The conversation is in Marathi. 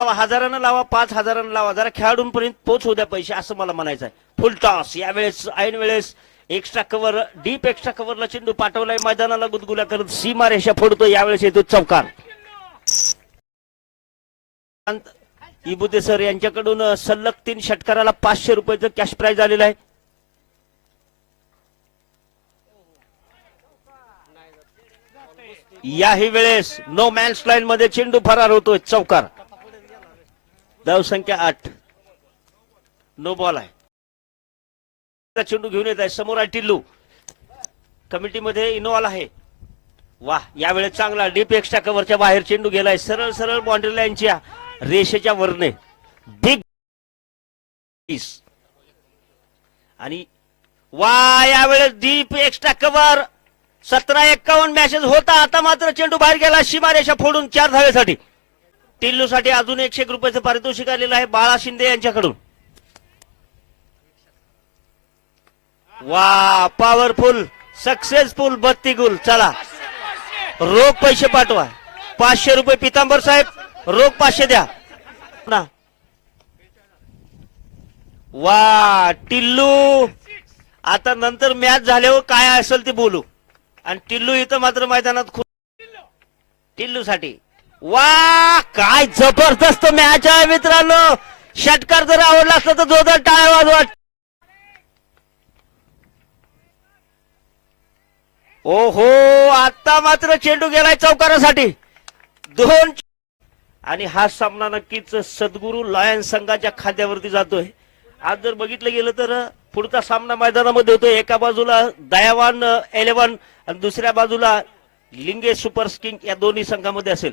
हजारानं लावा 5,000 लावा, जरा खेळाडूंपर्यंत पोहोचू द्या पैसे, असं मला म्हणायचं आहे. फुल टॉस यावेळेस ऐन वेळेस एक्स्ट्रा कव्हर, डीप एक्स्ट्रा कव्हरला चेंडू पाठवलाय, मैदानाला गुदगुल्या करत सीमा रेषा फोडतो. यावेळेस येतो चौकार. इबुते सर यांच्याकडून सलग 3 षटकाराला 500 रुपयाचं कॅश प्राइज आलेलं आहे. याही वेळेस नो मॅन्स लाईन मध्ये चेंडू फरार होतोय. चौकार. धाव संख्या 8. नो बॉल आहे. चेंडू घेऊन येत आहे. समोर आहे टिल्लू. कमिटीमध्ये इनोवाल आहे. वाह, यावेळेस चांगला डीप एक्स्ट्रा कव्हरच्या बाहेर चेंडू गेलाय. सरळ सरळ बाउंड्री लाईनच्या रेषेच्या वरने बिग पीस. आणि वा, यावेळेस डीप एक्स्ट्रा कव्हर. 17-51 मॅचेस होता. आता मात्र चेंडू बाहेर गेला सीमारेषा फोडून 4 धावेसाठी. टिल्लू साठी अजून 101 रुपयाचं पारितोषिक आलेलं आहे बाळा शिंदे यांच्याकडून. वा, पॉवरफुल, सक्सेसफुल 32 गुल. चला, रोख पैसे पाठवा. 500 रुपये पितांबर साहेब, रोख 500 द्या ना. वा, टिल्लू आता नंतर मॅच झाल्यावर काय असेल ते बोलू. आणि टिल्लू इथं मात्र मैदानात खूप. टिल्लू साठी वा, काय जबरदस्त मॅच आहे मित्रांनो. षटकार जर आवडला असला तर जोरदार टाळ्या वाजवा. ओहो, आता मात्र चेंडू गेलाय चौकारासाठी. 2. आणि हा सामना नक्कीच सद्गुरू लायन संघाच्या खांद्यावरती जातोय. आज जर बघितलं गेलं तर पुढचा सामना मैदानामध्ये होतोय. एका बाजूला दयावान 11 आणि दुसऱ्या बाजूला लिंगे सुपर किंग या दोन्ही संघामध्ये असेल.